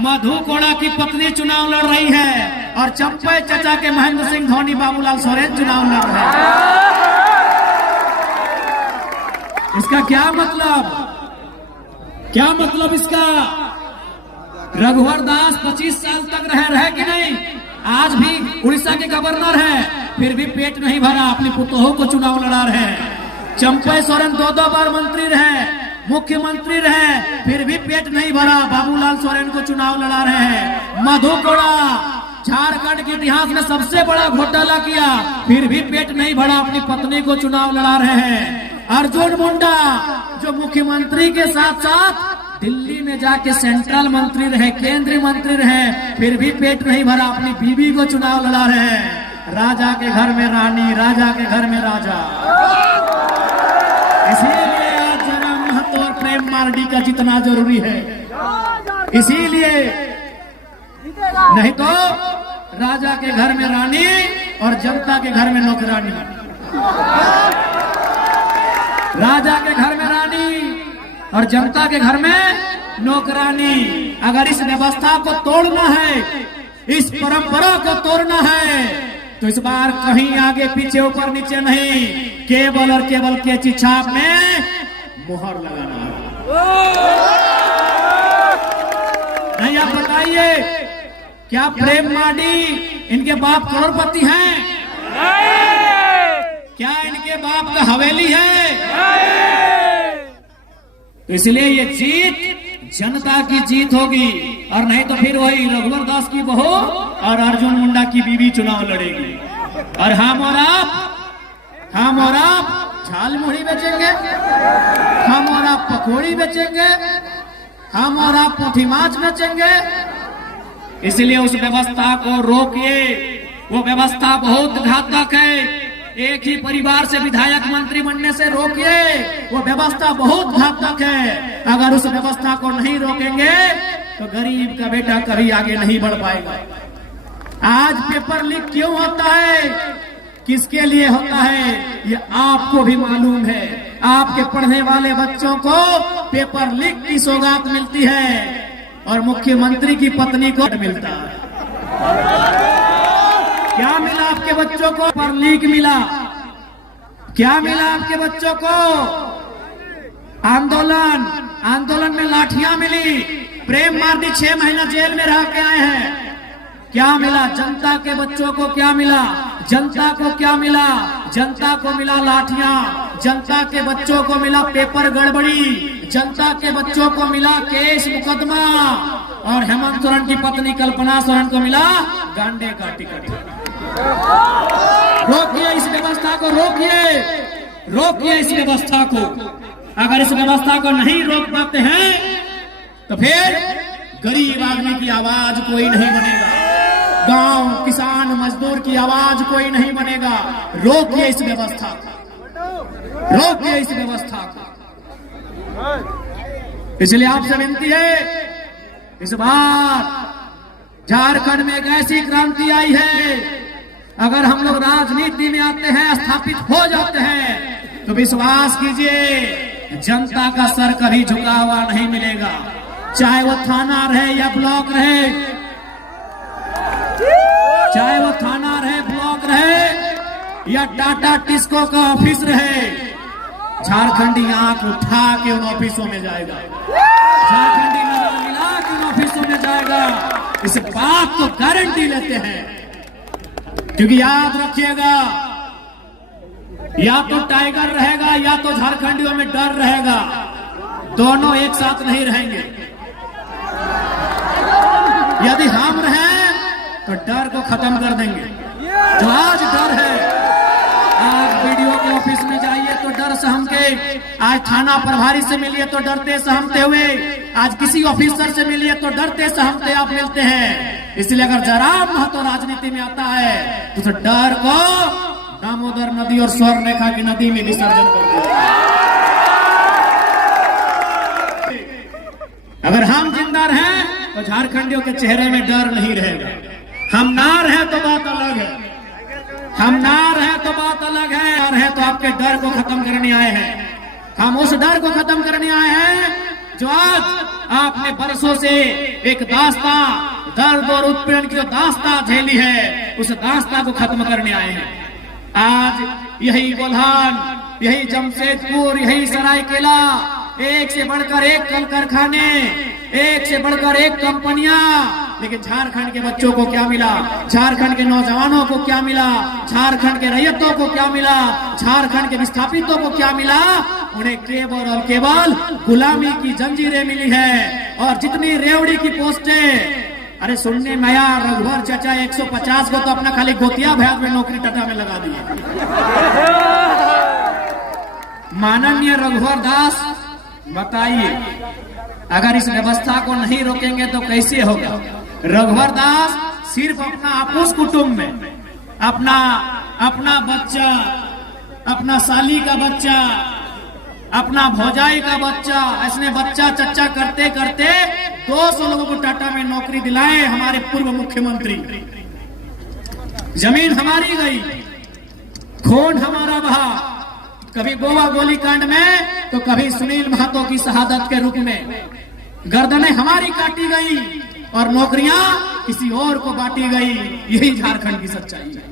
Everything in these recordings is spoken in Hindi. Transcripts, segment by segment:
मधु कोड़ा की पत्नी चुनाव लड़ रही है और चंपई चचा के महेंद्र सिंह धोनी बाबूलाल सोरेन चुनाव लड़ रहे हैं। इसका क्या मतलब इसका? रघुवर दास 25 साल तक रहे कि नहीं? आज भी उड़ीसा के गवर्नर है, फिर भी पेट नहीं भरा, अपनी पुतोहों को चुनाव लड़ा रहे हैं। चंपई सोरेन 2 बार मंत्री रहे, मुख्यमंत्री रहे, फिर भी पेट नहीं भरा, बाबूलाल सोरेन को चुनाव लड़ा रहे हैं। मधु कोड़ा झारखंड के इतिहास में सबसे बड़ा घोटाला किया, फिर भी पेट नहीं भरा, अपनी पत्नी को चुनाव लड़ा रहे हैं। अर्जुन मुंडा जो मुख्यमंत्री के साथ साथ दिल्ली में जाके सेंट्रल मंत्री रहे, केंद्रीय मंत्री रहे, फिर भी पेट नहीं भरा, अपनी बीवी को चुनाव लड़ा रहे हैं। राजा के घर में रानी, राजा के घर में राजा। इसीलिए आज जरा महतो और प्रेम मार्डी का जितना जरूरी है, इसीलिए नहीं तो राजा के घर में रानी और जनता के घर में नौकरानी। राजा के घर में रानी और जनता के घर में नौकरानी। अगर इस व्यवस्था को तोड़ना है, इस परंपरा को तोड़ना है, तो इस बार कहीं आगे पीछे ऊपर नीचे नहीं, केवल और केवल कैंची छाप में मोहर लगाना है। नहीं, आप बताइए, क्या प्रेम मार्डी इनके बाप करोड़पति हैं? क्या इनके बाप का हवेली है? तो इसलिए ये जीत जनता की जीत होगी, और नहीं तो फिर वही रघुवर दास की बहू और अर्जुन मुंडा की बीवी चुनाव लड़ेगी। और हम और आप झाल मुड़ी बेचेंगे, हम और आप पकौड़ी बेचेंगे, हम और आप पोथी माछ बेचेंगे। इसलिए उस व्यवस्था को रोकिए, वो व्यवस्था बहुत घातक है। एक ही परिवार से विधायक मंत्री बनने से रोकिए, वो व्यवस्था बहुत घातक है। अगर उस व्यवस्था को नहीं रोकेंगे तो गरीब का बेटा कभी आगे नहीं बढ़ पाएगा। आज पेपर लीक क्यों होता है, किसके लिए होता है, ये आपको भी मालूम है। आपके पढ़ने वाले बच्चों को पेपर लीक की सौगात मिलती है और मुख्यमंत्री की पत्नी को मिलता है। क्या मिला आपके बच्चों को? पेपर लीक मिला। क्या मिला आपके बच्चों को? आंदोलन में लाठियां मिली। प्रेम मार्डी 6 महीना जेल में रह के आए हैं। क्या मिला जनता के बच्चों को? क्या मिला जनता को? क्या मिला जनता को? मिला लाठियां। जनता के बच्चों को मिला पेपर गड़बड़ी। जनता के बच्चों को मिला केस मुकदमा। और हेमंत सोरेन की पत्नी कल्पना सोरेन को मिला गांडे का टिकट। रोकिए इस व्यवस्था को, रोकिए इस व्यवस्था को। अगर इस व्यवस्था को नहीं रोक पाते हैं तो फिर गरीब आदमी की आवाज कोई नहीं बनेगा, गांव किसान मजदूर की आवाज कोई नहीं बनेगा। रोकिए इस व्यवस्था को, रोकिए इस व्यवस्था को। इसलिए आपसे विनती है, इस बार झारखंड में एक ऐसी क्रांति आई है, अगर हम लोग राजनीति में आते हैं, स्थापित हो जाते हैं, तो विश्वास कीजिए जनता का सर कभी झुका हुआ नहीं मिलेगा। चाहे वो थाना रहे या ब्लॉक रहे, चाहे वो थाना रहे, ब्लॉक रहे या टाटा टिस्को का ऑफिस रहे, झारखंडी आंख उठा के उन ऑफिसों में जाएगा, झारखंडी नजर मिला के उन ऑफिसों में जाएगा। इस बात को गारंटी लेते हैं, क्योंकि याद रखिएगा, या तो टाइगर रहेगा या तो झारखंडियों में डर रहेगा, दोनों एक साथ नहीं रहेंगे। यदि हम रहें तो डर को खत्म कर देंगे। जो आज डर है, आज वीडियो के ऑफिस में जाइए तो डर सहमके, आज थाना प्रभारी से मिलिए तो डरते सहमते हुए, आज किसी ऑफिसर से मिलिए तो डरते सहमते आप मिलते हैं। इसलिए अगर जरा महत्व राजनीति में आता है तो डर को दामोदर नदी और स्वर्ण रेखा की नदी में विसर्जन कर दिया। अगर हम जिंदा रहें तो झारखंडियों के चेहरे में डर नहीं रहेगा। हम ना रहे तो बात अलग है, हम ना रहे तो बात अलग है। और है तो आपके डर को खत्म करने आए हैं, हम उस डर को खत्म करने आए हैं जो आज आपने बरसों से एक दास्ता दर्द और उत्पीड़न की जो दास्ता झेली है, उस दास्ता को खत्म करने आए हैं। आज यही गोल्हान, यही जमशेदपुर, यही सरायकेला, एक से बढ़कर एक कल कारखाने, एक से बढ़कर एक कंपनियां, लेकिन झारखंड के बच्चों को क्या मिला? झारखंड के नौजवानों को क्या मिला? झारखंड के रैयतों को क्या मिला? झारखंड के विस्थापितों को क्या मिला? उन्हें केवल और केवल गुलामी की जंजीरें मिली है। और जितनी रेवड़ी की पोस्टें, अरे सुनने में आया रघुवर चाचा 150 को तो अपना खाली गोतिया भैया में नौकरी टाटा में लगा दिए। माननीय रघुवर दास, बताइए, अगर इस व्यवस्था को नहीं रोकेंगे तो कैसे होगा? रघुवर दास सिर्फ अपना आपूस कुटुंब में अपना बच्चा, अपना साली का बच्चा, अपना भौजाई का बच्चा, ऐसे बच्चा चच्चा करते करते 200 लोगों को टाटा में नौकरी दिलाए हमारे पूर्व मुख्यमंत्री। जमीन हमारी गई, खून हमारा बहा, कभी गोवा गोलीकांड में तो कभी सुनील महतो की शहादत के रूप में। गर्दनें हमारी काटी गई और नौकरियां किसी और को बांटी गई। यही झारखंड की सच्चाई है।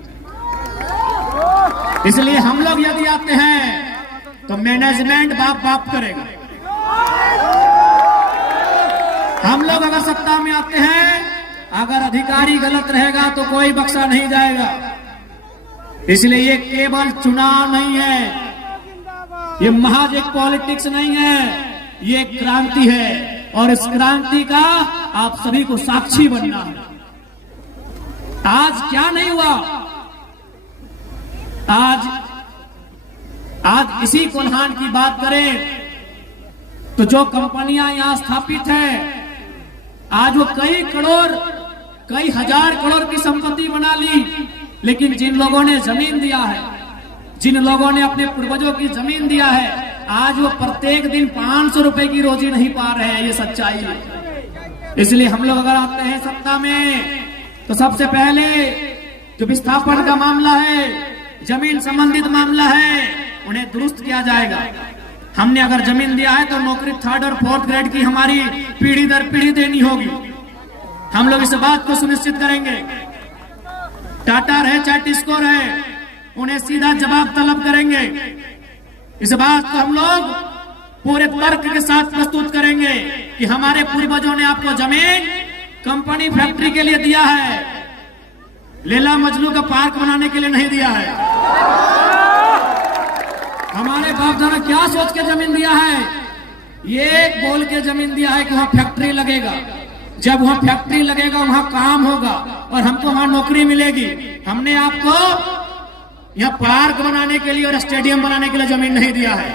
इसलिए हम लोग यदि आते हैं तो मैनेजमेंट बाप बाप करेगा। हम लोग अगर सत्ता में आते हैं, अगर अधिकारी गलत रहेगा तो कोई बख्शा नहीं जाएगा। इसलिए ये केवल चुनाव नहीं है, ये महज एक पॉलिटिक्स नहीं है, ये एक क्रांति है। और इस क्रांति का आप सभी को साक्षी बनना है। आज क्या नहीं हुआ? आज इसी कोल्हान की बात करें तो जो कंपनियां यहां स्थापित है, आज वो कई करोड़, कई हजार करोड़ की संपत्ति बना ली, लेकिन जिन लोगों ने जमीन दिया है, जिन लोगों ने अपने पूर्वजों की जमीन दिया है, आज वो प्रत्येक दिन 500 रुपए की रोजी नहीं पा रहे हैं। ये सच्चाई है। इसलिए हम लोग अगर आते हैं सत्ता में तो सबसे पहले जो विस्थापन का मामला है, जमीन संबंधित मामला है, उन्हें दुरुस्त किया जाएगा। हमने अगर जमीन दिया है तो नौकरी 3rd और 4th ग्रेड की हमारी पीढ़ी दर पीढ़ी देनी होगी। हम लोग इस बात को सुनिश्चित करेंगे। टाटा रहे चाहे टिस्को रहे, उन्हें सीधा जवाब तलब करेंगे। इस बात को हम लोग पूरे तर्क के साथ प्रस्तुत करेंगे कि हमारे पूर्वजों ने आपको जमीन कंपनी फैक्ट्री के लिए दिया है, लैला मजनू का पार्क बनाने के लिए नहीं दिया है। हमारे बाप दादा क्या सोच के जमीन दिया है? ये बोल के जमीन दिया है कि वहां फैक्ट्री लगेगा, जब वहां फैक्ट्री लगेगा वहां काम होगा और हमको वहां नौकरी मिलेगी। हमने आपको यहाँ पार्क बनाने के लिए और स्टेडियम बनाने के लिए जमीन नहीं दिया है।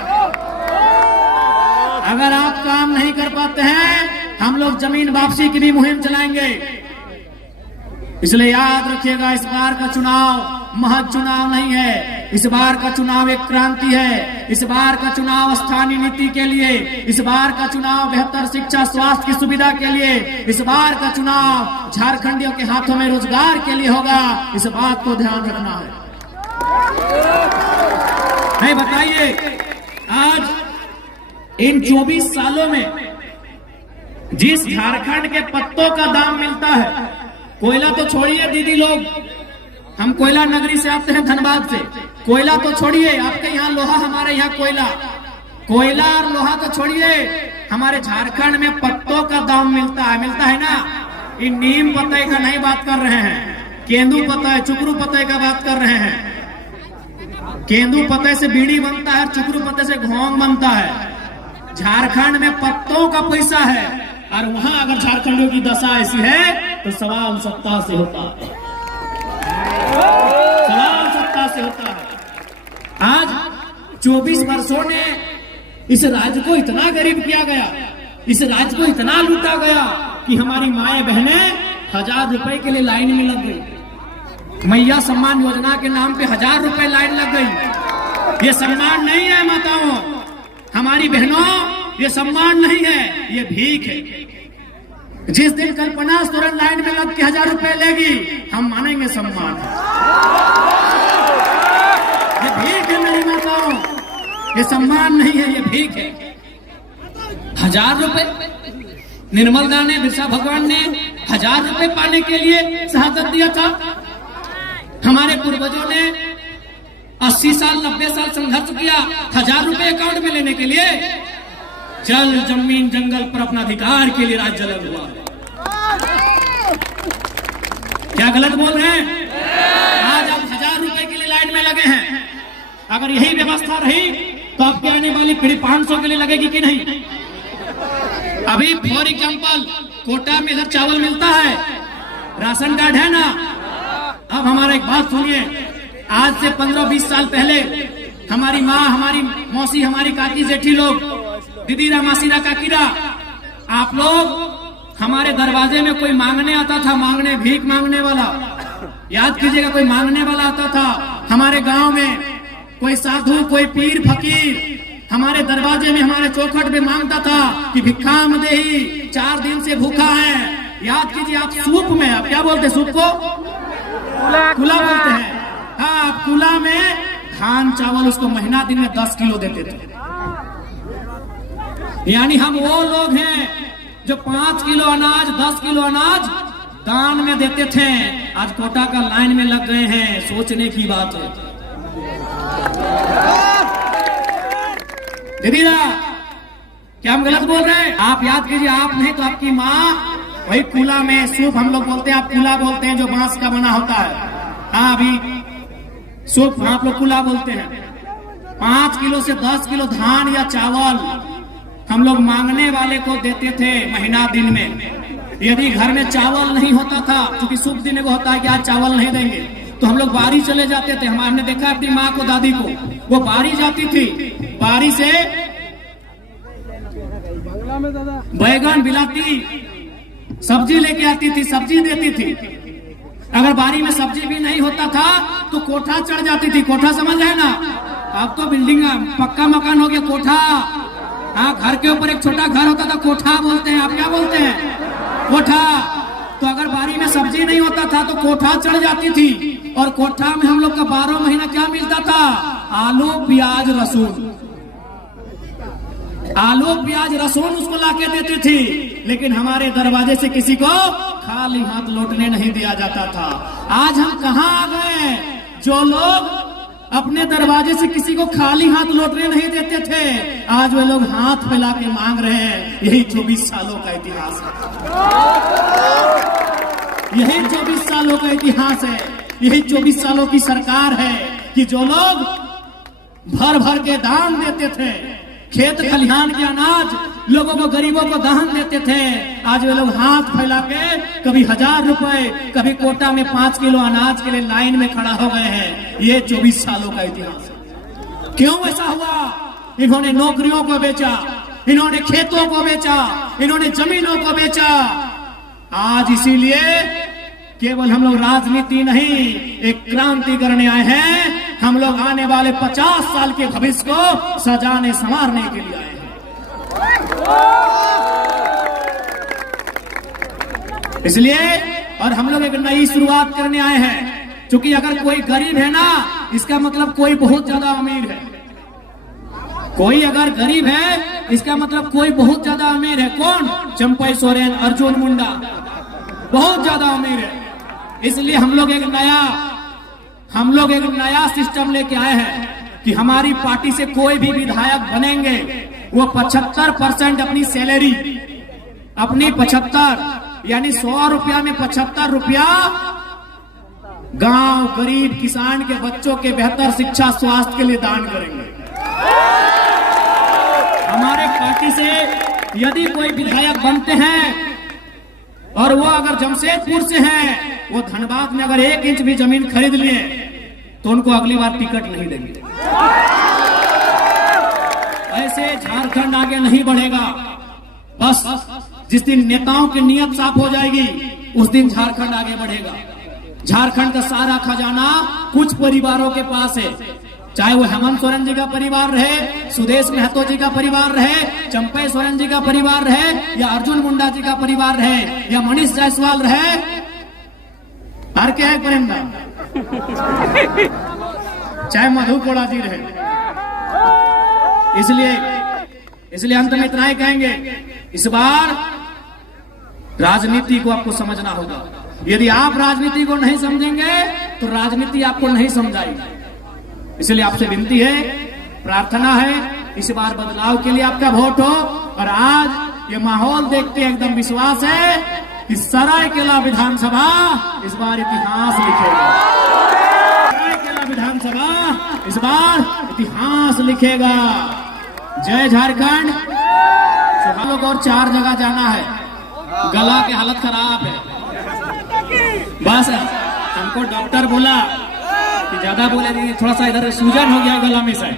अगर आप काम नहीं कर पाते हैं, हम लोग जमीन वापसी की भी मुहिम चलाएंगे। इसलिए याद रखिएगा, इस बार का चुनाव महज चुनाव नहीं है। इस बार का चुनाव एक क्रांति है। इस बार का चुनाव स्थानीय नीति के लिए, इस बार का चुनाव बेहतर शिक्षा स्वास्थ्य की सुविधा के लिए, इस बार का चुनाव झारखंडियों के हाथों में रोजगार के लिए होगा। इस बात को ध्यान रखना है। नहीं, बताइए, आज इन 24 सालों में जिस झारखंड के पत्तों का दाम मिलता है, कोयला तो छोड़िए दीदी लोग, हम कोयला नगरी से आते हैं, धनबाद से। कोयला तो छोड़िए, आपके यहाँ लोहा, हमारे यहाँ कोयला। कोयला और लोहा तो छोड़िए, हमारे झारखंड में पत्तों का दाम मिलता है ना। इन नीम पत्ते का नहीं बात कर रहे हैं, केंदू पत्ते, चुकरू पत्ते का बात कर रहे हैं। केंदू पत्ते से बीड़ी बनता है, चुकरू पत्ते से घोंग बनता है। झारखंड में पत्तों का पैसा है, और वहां अगर झारखंडियों की दशा ऐसी है तो सवाल सत्ता से होता है। सवाल सत्ता से होता है। आज 24 वर्षों ने इस राज्य को इतना गरीब किया गया, इस राज्य को इतना लूटा गया कि हमारी माएं बहनें 1000 रुपए के लिए लाइन में लग गई। मैया सम्मान योजना के नाम पे 1000 रुपए लाइन लग गई। ये सम्मान नहीं है माताओं, हमारी बहनों, ये सम्मान नहीं है, ये भीख है। जिस दिन कल्पना सोरेन लाइन में लग के 1000 रुपए लेगी, हम मानेंगे सम्मान है। ये भीख है मेरी माताओं, ये सम्मान नहीं है, ये भीख है। 1000 रुपए निर्मल दास ने, बिरसा भगवान ने 1000 रुपए पाने के लिए शहादत दिया था। हमारे पूर्वजों ने 80 साल 90 साल संघर्ष किया 1000 रुपए अकाउंट में लेने के लिए। जल जमीन जंगल पर अपना अधिकार के लिए राज्य जलन हुआ। क्या गलत बोल रहे हैं? आज आप 1000 रुपए के लिए लाइन में लगे हैं। अगर यही व्यवस्था रही तो आपके आने वाली पीढ़ी 500 के लिए लगेगी कि नहीं? अभी फॉर एग्जाम्पल कोटा में इधर चावल मिलता है, राशन कार्ड है ना। अब हमारा एक बात सुनिए, आज से 15-20 साल पहले हमारी माँ, हमारी मौसी, हमारी काकी जेठी लोग, दीदीरा मासीरा काकीरा, आप लोग हमारे दरवाजे में कोई मांगने आता था, मांगने, भीख मांगने वाला, याद कीजिएगा, कोई मांगने वाला आता था। हमारे गांव में कोई साधु, कोई पीर फकीर हमारे दरवाजे में, हमारे चौखट में मांगता था कि भिक्षाम देहि, 4 दिन से भूखा है। याद कीजिए, आप सूप में, आप क्या बोलते हैं सूप को? कुला बोलते हैं। हाँ, आप कुला में धान चावल उसको महीना दिन में 10 किलो देते थे। यानी हम वो लोग हैं जो 5 किलो अनाज, 10 किलो अनाज दान में देते थे। आज कोटा का लाइन में लग गए हैं, सोचने की बात है। दीदीरा, क्या हम गलत बोल रहे हैं? आप याद कीजिए, आप नहीं तो आपकी माँ वही कूला में सूप, हम लोग बोलते हैं, आप कूला बोलते हैं, जो बांस का बना होता है। हाँ, अभी सूप आप लोग कूला बोलते हैं। 5 किलो से 10 किलो धान या चावल हम लोग मांगने वाले को देते थे महीना दिन में। यदि घर में चावल नहीं होता था, क्योंकि शुभ दिन को होता है कि आज चावल नहीं देंगे, तो हम लोग बारी चले जाते थे। हमने देखा अपनी माँ को, दादी को, वो बारी जाती थी, बारी से बैगन बिलाती, सब्जी लेके आती थी, सब्जी देती थी। अगर बारी में सब्जी भी नहीं होता था तो कोठा चढ़ जाती थी। कोठा समझ रहे ना? अब तो बिल्डिंग पक्का मकान हो गया, कोठा। हाँ, घर के ऊपर एक छोटा घर होता था, कोठा बोलते हैं। आप क्या बोलते हैं? कोठा। तो अगर बारी में सब्जी नहीं होता था तो कोठा चढ़ जाती थी, और कोठा में हम लोग का 12 महीना क्या मिलता था? आलू प्याज लहसुन। आलू प्याज लहसुन उसको लाके देती थी, लेकिन हमारे दरवाजे से किसी को खाली हाथ लौटने नहीं दिया जाता था। आज हम कहाँ आ गए? जो लोग अपने दरवाजे से किसी को खाली हाथ लौटने नहीं देते थे, आज वे लोग हाथ फैला के मांग रहे हैं। यही 24 सालों का इतिहास है। यही 24 सालों का इतिहास है। यही 24 सालों की सरकार है कि जो लोग भर भर के दान देते थे, खेत खलिहान के अनाज लोगों को, गरीबों को दान देते थे, आज वे लोग हाथ फैला के कभी 1000 रुपए, कभी कोटा में 5 किलो अनाज के लिए लाइन में खड़ा हो गए हैं। ये 24 सालों का इतिहास है। क्यों ऐसा हुआ? इन्होंने नौकरियों को बेचा, इन्होंने खेतों को बेचा, इन्होंने जमीनों को बेचा। आज इसीलिए केवल हम लोग राजनीति नहीं, एक क्रांति करने आए हैं। हम लोग आने वाले 50 साल के भविष्य को सजाने संवारने के लिए आए हैं। इसलिए और हम लोग एक नई शुरुआत करने आए हैं। क्योंकि अगर कोई गरीब है ना, इसका मतलब कोई बहुत ज्यादा अमीर है। कोई अगर गरीब है, इसका मतलब कोई बहुत ज्यादा अमीर है। कौन? चंपई सोरेन, अर्जुन मुंडा बहुत ज्यादा अमीर है। इसलिए हम लोग एक नया सिस्टम लेके आए हैं कि हमारी पार्टी से कोई भी विधायक बनेंगे, वो 75% अपनी सैलरी, अपनी 75 यानी 100 रुपया में 75 रुपया गांव, गरीब किसान के बच्चों के बेहतर शिक्षा, स्वास्थ्य के लिए दान करेंगे। हमारे पार्टी से यदि कोई विधायक बनते हैं और वो अगर जमशेदपुर से हैं, वो धनबाद में अगर 1 इंच भी जमीन खरीद लिए तो उनको अगली बार टिकट नहीं देंगे। ऐसे झारखंड आगे नहीं बढ़ेगा। बस जिस दिन नेताओं की नीयत साफ हो जाएगी, उस दिन झारखंड आगे बढ़ेगा। झारखंड का सारा खजाना कुछ परिवारों के पास है, चाहे वो हेमंत सोरेन जी का परिवार रहे, सुदेश महतो जी का परिवार रहे, चंपई सोरेन जी का परिवार रहे, या अर्जुन मुंडा जी का परिवार रहे, या मनीष जायसवाल रहे, हर क्या है प्रेमदा, चाहे मधु कोड़ा जी रहे। इसलिए अंत में इतना ही कहेंगे, इस बार राजनीति को आपको समझना होगा। यदि आप राजनीति को नहीं समझेंगे तो राजनीति आपको नहीं समझाएगी। इसलिए आपसे विनती है, प्रार्थना है, इस बार बदलाव के लिए आपका वोट हो। और आज ये माहौल देख के एकदम विश्वास है कि सरायकेला विधानसभा इस बार इतिहास लिखेगा। सरायकेला विधानसभा इस बार इतिहास लिखेगा। जय झारखंड। हम लोग और 4 जगह जाना है, गला की हालत खराब है। बस हमको डॉक्टर बोला कि ज्यादा बोले नहीं, थोड़ा सा इधर सूजन हो गया गला में से,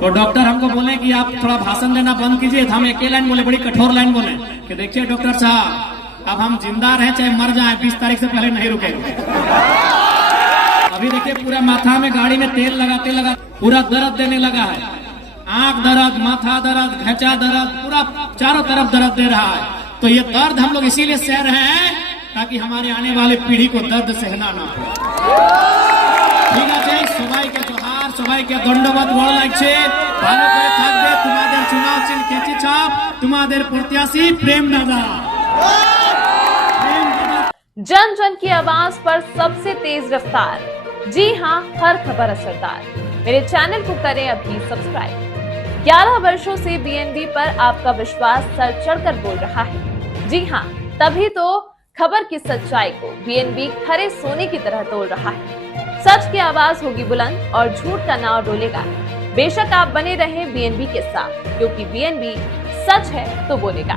तो डॉक्टर हमको बोले कि आप थोड़ा भाषण देना बंद कीजिए। तो हम एक ही लाइन बोले, बड़ी कठोर लाइन बोले कि देखिए डॉक्टर साहब, अब हम जिंदा रहे चाहे मर जाएं, 20 तारीख से पहले नहीं रुकेंगे। अभी देखिए पूरा माथा में गाड़ी में तेल लगाते लगा पूरा दर्द देने लगा है। आंख दर्द, माथा दर्द, घेचा दर्द, पूरा चारों तरफ दर्द दे रहा है। तो ये दर्द हम लोग इसीलिए सह रहे हैं ताकि हमारे आने वाले पीढ़ी को दर्द सहना ना पड़े। ঠিক আছে, সবাইকে জোহার, সবাইকে ধন্যবাদ। ভালো লাগছে, ভালো করে থাকবে। তোমাদের চুনাव চিহ্ন কেচি ছাপ, তোমাদের প্রত্যাশী প্রেম দাদা। जन जन की आवाज पर सबसे तेज रफ्तार। जी हाँ, हर खबर असरदार। मेरे चैनल को करें अभी सब्सक्राइब। 11 वर्षों से बीएनबी पर आपका विश्वास सर चढ़कर बोल रहा है। जी हाँ, तभी तो खबर की सच्चाई को बीएनबी खरे सोने की तरह तोल रहा है। सच की आवाज होगी बुलंद और झूठ का नाव डोलेगा। बेशक आप बने रहें बीएनबी के साथ, क्योंकि बीएनबी सच है तो बोलेगा।